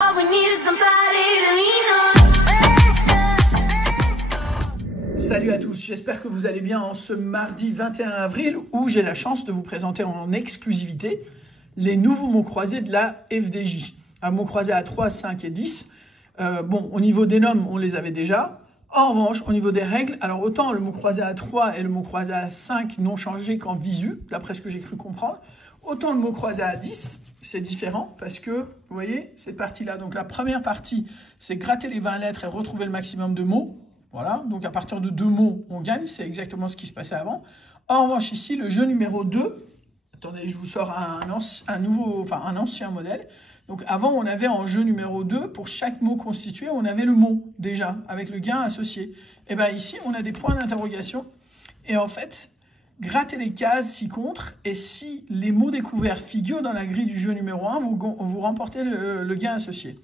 All we need is somebody to lean on. Salut à tous, j'espère que vous allez bien en ce mardi 21 avril où j'ai la chance de vous présenter en exclusivité les nouveaux mots croisés de la FDJ. Un mot croisé à 3, 5 et 10. Bon, au niveau des noms, on les avait déjà. En revanche, au niveau des règles, alors autant le mot croisé à 3 et le mot croisé à 5 n'ont changé qu'en visu, d'après ce que j'ai cru comprendre, autant le mot croisé à 10, c'est différent parce que, vous voyez, cette partie-là, donc la première partie, c'est gratter les 20 lettres et retrouver le maximum de mots. Voilà, donc à partir de 2 mots, on gagne, c'est exactement ce qui se passait avant. En revanche, ici, le jeu numéro 2, attendez, je vous sors un ancien modèle. Donc avant, on avait en jeu numéro 2, pour chaque mot constitué, on avait le mot déjà, avec le gain associé. Et bien ici, on a des points d'interrogation. Et en fait, grattez les cases ci-contre, et si les mots découverts figurent dans la grille du jeu numéro 1, vous remportez le gain associé.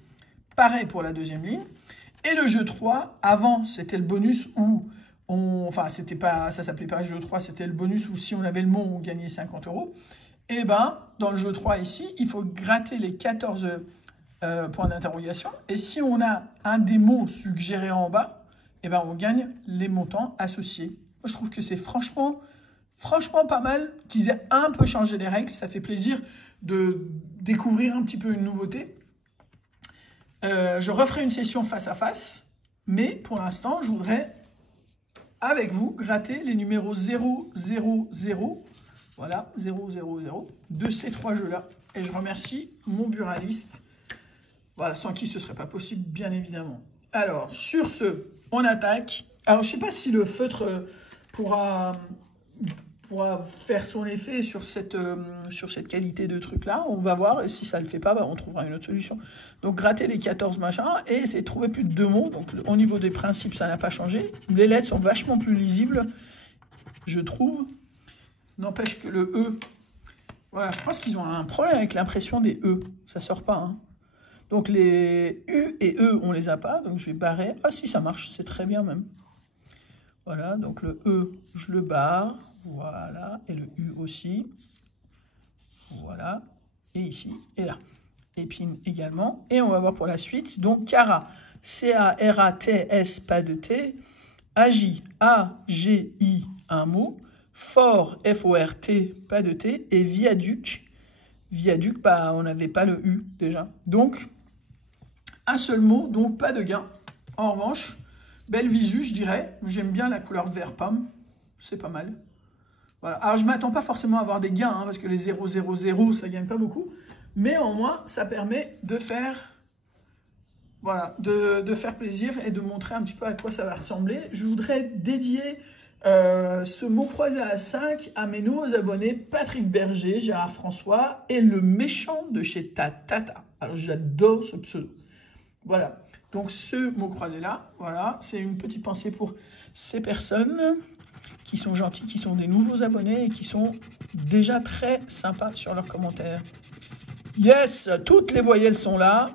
Pareil pour la deuxième ligne. Et le jeu 3, avant, c'était le bonus où ça s'appelait pas jeu 3, c'était le bonus où si on avait le mot, on gagnait 50 €. Et bien, dans le jeu 3 ici, il faut gratter les 14 points d'interrogation. Et si on a un des mots suggérés en bas, et ben on gagne les montants associés. Moi, je trouve que c'est franchement pas mal qu'ils aient un peu changé les règles. Ça fait plaisir de découvrir un petit peu une nouveauté. Je referai une session face à face, mais pour l'instant, je voudrais, avec vous, gratter les numéros 0, 0, 0, voilà, 0, 0, 0, de ces 3 jeux-là. Et je remercie mon buraliste, voilà, sans qui ce ne serait pas possible, bien évidemment. Alors, sur ce, on attaque. Alors, je ne sais pas si le feutre pourra faire son effet sur cette qualité de truc-là. On va voir, et si ça ne le fait pas, on trouvera une autre solution. Donc, gratter les 14 machins, et essayer de trouver plus de 2 mots. Donc, au niveau des principes, ça n'a pas changé. Les lettres sont vachement plus lisibles, je trouve. N'empêche que le E, voilà, je pense qu'ils ont un problème avec l'impression des E. Ça ne sort pas, hein. Donc, les U et E, on ne les a pas. Donc, je vais barrer. Ah si, ça marche, c'est très bien même. Voilà, donc le E, je le barre, voilà, et le U aussi, voilà, et ici, et là. Épine également, et on va voir pour la suite, donc Cara, C-A-R-A-T-S, pas de T, Agi, A-G-I, un mot, Fort, F-O-R-T, pas de T, et Viaduc, bah, on n'avait pas le U déjà. Donc, un seul mot, donc pas de gain. En revanche, belle visu, je dirais. J'aime bien la couleur vert pomme. C'est pas mal. Voilà. Alors, je ne m'attends pas forcément à avoir des gains, hein, parce que les 0, 0, 0, ça ne gagne pas beaucoup. Mais au moins, ça permet de faire, voilà, de faire plaisir et de montrer un petit peu à quoi ça va ressembler. Je voudrais dédier ce mot croisé à 5 à mes nouveaux abonnés, Patrick Berger, Gérard François et le méchant de chez Tatata. Alors, j'adore ce pseudo. Voilà. Donc, ce mot croisé-là, voilà, c'est une petite pensée pour ces personnes qui sont gentilles, qui sont des nouveaux abonnés et qui sont déjà très sympas sur leurs commentaires. Yes, toutes les voyelles sont là,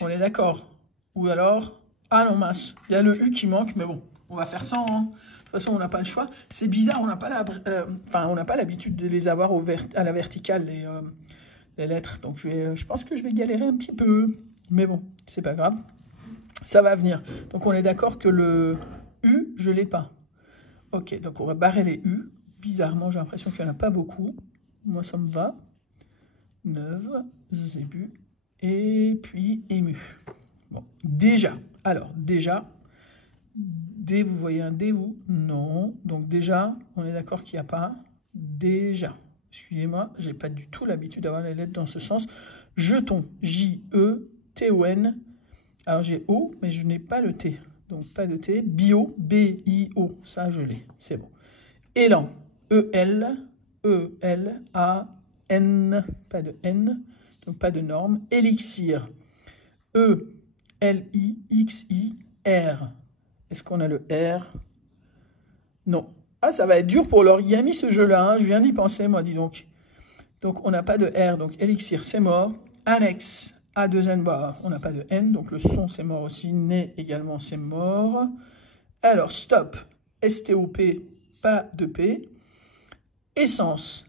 on est d'accord. Ou alors, ah non mince, il y a le U qui manque, mais bon, on va faire ça, hein. De toute façon, on n'a pas le choix. C'est bizarre, on n'a pas l'habitude de les avoir à la verticale, les lettres. Donc, je pense que je vais galérer un petit peu. Mais bon, c'est pas grave. Ça va venir. Donc, on est d'accord que le U, je ne l'ai pas. Ok, donc on va barrer les U. Bizarrement, j'ai l'impression qu'il n'y en a pas beaucoup. Moi, ça me va. 9, zébu, et puis ému. Bon, déjà. Alors, déjà, D, vous voyez un D, vous? Non. Donc, déjà, on est d'accord qu'il n'y a pas. Déjà. Excusez-moi, je n'ai pas du tout l'habitude d'avoir les lettres dans ce sens. Jeton, J-E-T-O-N. Alors, j'ai O, mais je n'ai pas le T. Donc, pas de T. Bio, B-I-O. Ça, je l'ai. C'est bon. Élan, E-L, E-L-A-N. Pas de N. Donc, pas de norme. Élixir, E-L-I-X-I-R. Est-ce qu'on a le R? Non. Ah, ça va être dur pour l'origami, ce jeu-là, hein. Je viens d'y penser, moi, dis donc. Donc, on n'a pas de R. Donc, élixir, c'est mort. Annexe. A2N, bah, on n'a pas de N, donc le son, c'est mort aussi. Né, également, c'est mort. Alors, stop, S-T-O-P, pas de P. Essence,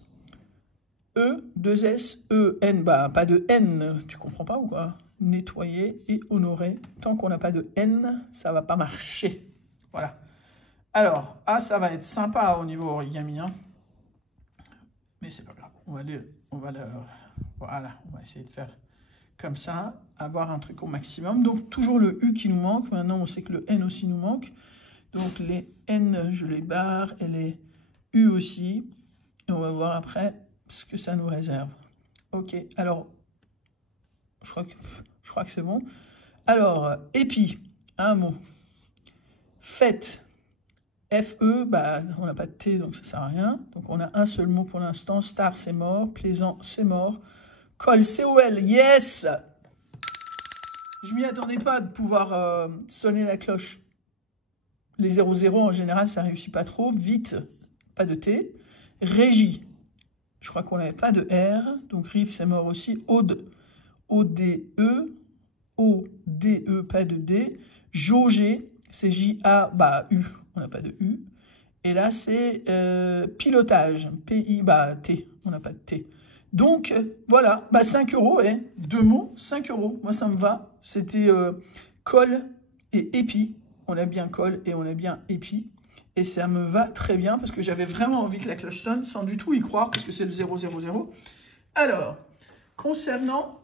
E, 2 S, E, N, bah, pas de N, tu comprends pas ou quoi? nettoyer et honorer. Tant qu'on n'a pas de N, ça ne va pas marcher. Voilà. Alors, ça va être sympa au niveau origami, hein. Mais c'est pas grave. Voilà, on va essayer de faire comme ça, avoir un truc au maximum. Donc, toujours le U qui nous manque. Maintenant, on sait que le N aussi nous manque. Donc, les N, je les barre et les U aussi. Et on va voir après ce que ça nous réserve. Ok, alors, je crois que c'est bon. Alors, épi, un mot. Fête. F-E, bah, on n'a pas de T, donc ça ne sert à rien. Donc, on a un seul mot pour l'instant. Star, c'est mort. Plaisant, c'est mort. Col, C-O-L, yes! Je m'y attendais pas de pouvoir sonner la cloche. Les 0-0, en général, ça ne réussit pas trop. Vite, pas de T. Régie, je crois qu'on n'avait pas de R. Donc, Rive, c'est mort aussi. Aude, O-D-E. O-D-E, pas de D. Jauger, c'est J-A, bah, U. On n'a pas de U. Et là, c'est pilotage. P-I, bah, T. On n'a pas de T. Donc, voilà. Bah, 5 €, hein. 2 mots, 5 €. Moi, ça me va. C'était col et épi. On a bien col et on a bien épi. Et ça me va très bien parce que j'avais vraiment envie que la cloche sonne sans du tout y croire parce que c'est le 0, 0, 0. Alors, concernant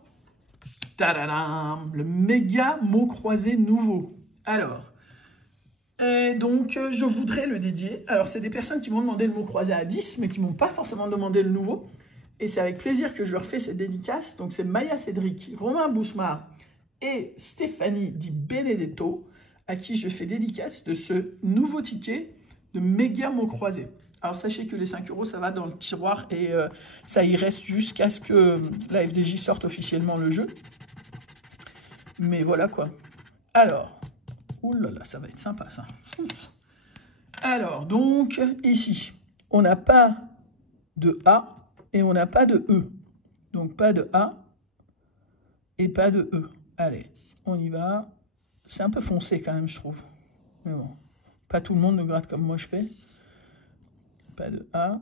le méga mot croisé nouveau. Alors, et donc, je voudrais le dédier. Alors, c'est des personnes qui m'ont demandé le mot croisé à 10, mais qui ne m'ont pas forcément demandé le nouveau. Et c'est avec plaisir que je leur fais cette dédicace. Donc, c'est Maya Cédric, Romain Bousmar et Stéphanie Di Benedetto, à qui je fais dédicace de ce nouveau ticket de méga mots croisés. Alors, sachez que les 5 €, ça va dans le tiroir et ça y reste jusqu'à ce que la FDJ sorte officiellement le jeu. Mais voilà, quoi. Alors... ouh là là, ça va être sympa, ça. Alors, donc, ici, on n'a pas de A et on n'a pas de E. Donc, pas de A et pas de E. Allez, on y va. C'est un peu foncé quand même, je trouve. Mais bon, pas tout le monde me gratte comme moi je fais. Pas de A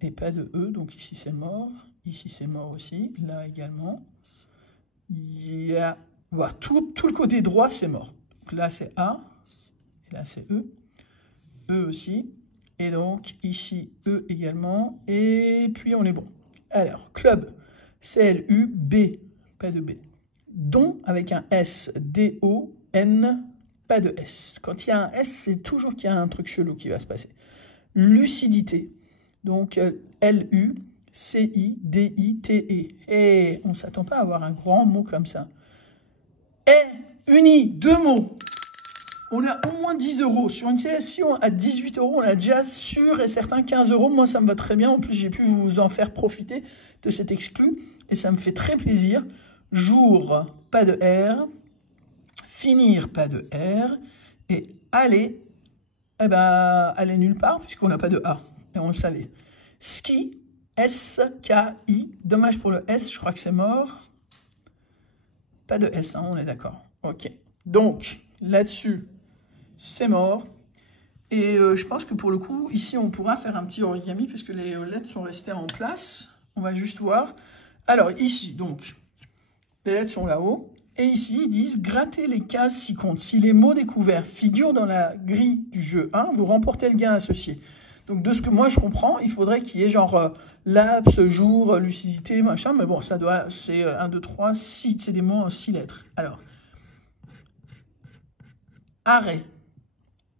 et pas de E. Donc, ici, c'est mort. Ici, c'est mort aussi. Là également. Il y a... voilà, tout le côté droit, c'est mort. Donc là, c'est A. Et là, c'est E. E aussi. Et donc, ici, E également. Et puis, on est bon. Alors, club. C-L-U-B. Pas de B. Don avec un S. D-O-N. Pas de S. Quand il y a un S, c'est toujours qu'il y a un truc chelou qui va se passer. Lucidité. Donc, L-U-C-I-D-I-T-E. Et on ne s'attend pas à avoir un grand mot comme ça. Uni, 2 mots. On a au moins 10 €. Sur une session à 18 €, on a déjà sûr et certain 15 €. Moi, ça me va très bien. En plus, j'ai pu vous en faire profiter de cet exclu. Et ça me fait très plaisir. Jour, pas de R. Finir, pas de R. Et aller, eh ben, aller nulle part, puisqu'on n'a pas de A. Et on le savait. Ski, S-K-I. Dommage pour le S, je crois que c'est mort. Pas de S, hein, on est d'accord. Ok. Donc, là-dessus, c'est mort. Et je pense que pour le coup, ici, on pourra faire un petit origami puisque les lettres sont restées en place. On va juste voir. Alors, ici, donc, les lettres sont là-haut. Et ici, ils disent « Grattez les cases si compte. Si les mots découverts figurent dans la grille du jeu 1, vous remportez le gain associé. » Donc, de ce que moi, je comprends, il faudrait qu'il y ait genre laps, jour, lucidité, machin. Mais bon, ça doit... C'est 1, 2, 3, 6. C'est des mots en 6 lettres. Alors, arrêt.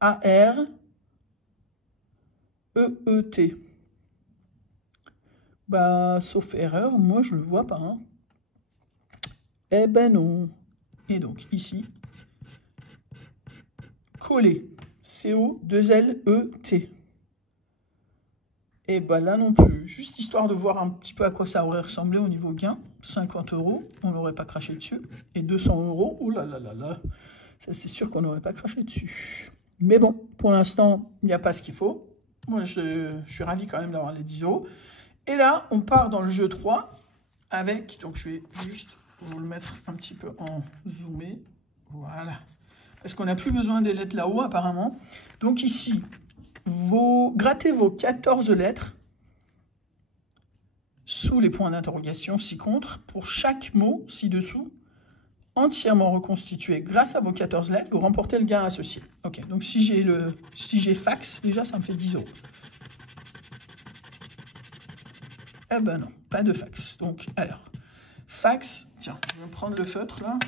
A-R-E-E-T. Bah, sauf erreur, moi, je le vois pas. Hein. Eh ben non. Et donc, ici, coller. C-O-2-L-E-T. Et ben là non plus. Juste histoire de voir un petit peu à quoi ça aurait ressemblé au niveau gain. 50 €, on n'aurait pas craché dessus. Et 200 €, oh là là là là. Ça, c'est sûr qu'on n'aurait pas craché dessus. Mais bon, pour l'instant, il n'y a pas ce qu'il faut. Moi, je suis ravi quand même d'avoir les 10 €. Et là, on part dans le jeu 3 avec... Donc, je vais juste vous le mettre un petit peu en zoomé. Voilà. Parce qu'on n'a plus besoin des lettres là-haut, apparemment. Donc, ici, grattez vos 14 lettres sous les points d'interrogation ci-contre, pour chaque mot ci-dessous, entièrement reconstitué grâce à vos 14 lettres, vous remportez le gain associé. Ok, donc si j'ai fax, déjà ça me fait 10 €. Eh ben non, pas de fax. Donc, alors, fax, tiens, je vais prendre le feutre là.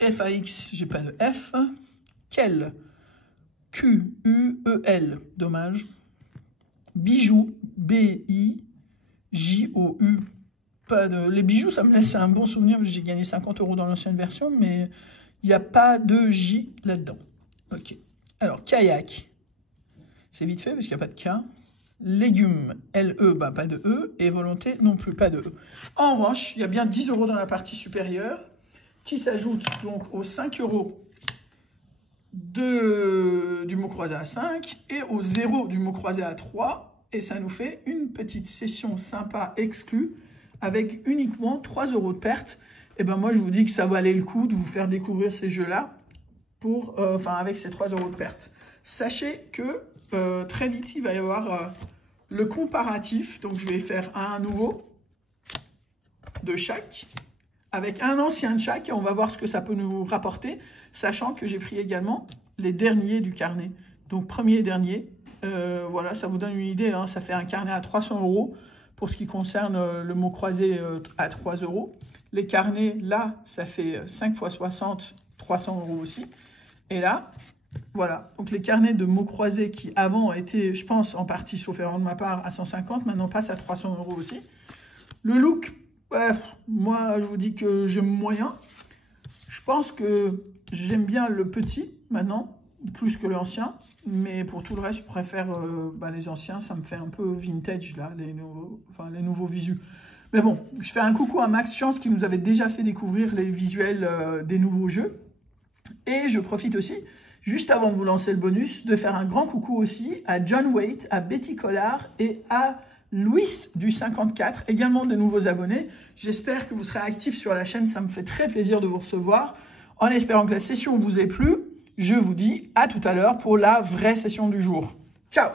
FAX, j'ai pas de F. Quel, Q-U-E-L, dommage. Bijou, B-I-J-O-U. Pas de... Les bijoux, ça me laisse un bon souvenir, parce que j'ai gagné 50 € dans l'ancienne version, mais il n'y a pas de J là-dedans. Ok. Alors, kayak, c'est vite fait, parce qu'il n'y a pas de K. Légumes, L-E, bah, pas de E. Et volonté, non plus, pas de E. En revanche, il y a bien 10 € dans la partie supérieure, qui s'ajoute donc aux 5 € du mot croisé à 5 et aux 0 du mot croisé à 3. Et ça nous fait une petite session sympa exclue avec uniquement 3 € de perte. Et ben moi, je vous dis que ça valait le coup de vous faire découvrir ces jeux-là avec ces 3 € de perte. Sachez que très vite, il va y avoir le comparatif. Donc, je vais faire un nouveau de chaque avec un ancien de chaque et on va voir ce que ça peut nous rapporter, sachant que j'ai pris également les derniers du carnet. Donc, premier et dernier, voilà, ça vous donne une idée, hein, ça fait un carnet à 300 € pour ce qui concerne le mot croisé à 3 €. Les carnets, là, ça fait 5 x 60, 300 € aussi. Et là, voilà, donc les carnets de mots croisés qui avant étaient, je pense, en partie, sauf erreur de ma part, à 150, maintenant passent à 300 € aussi. Le look, ouais, moi, je vous dis que j'aime moyen. Je pense que j'aime bien le petit, maintenant, plus que l'ancien. Mais pour tout le reste, je préfère les anciens. Ça me fait un peu vintage, là, les nouveaux visus. Mais bon, je fais un coucou à Max Chance qui nous avait déjà fait découvrir les visuels des nouveaux jeux. Et je profite aussi, juste avant de vous lancer le bonus, de faire un grand coucou aussi à John Waite, à Betty Collard et à Louis du 54, également des nouveaux abonnés. J'espère que vous serez actifs sur la chaîne, ça me fait très plaisir de vous recevoir. En espérant que la session vous ait plu, je vous dis à tout à l'heure pour la vraie session du jour. Ciao!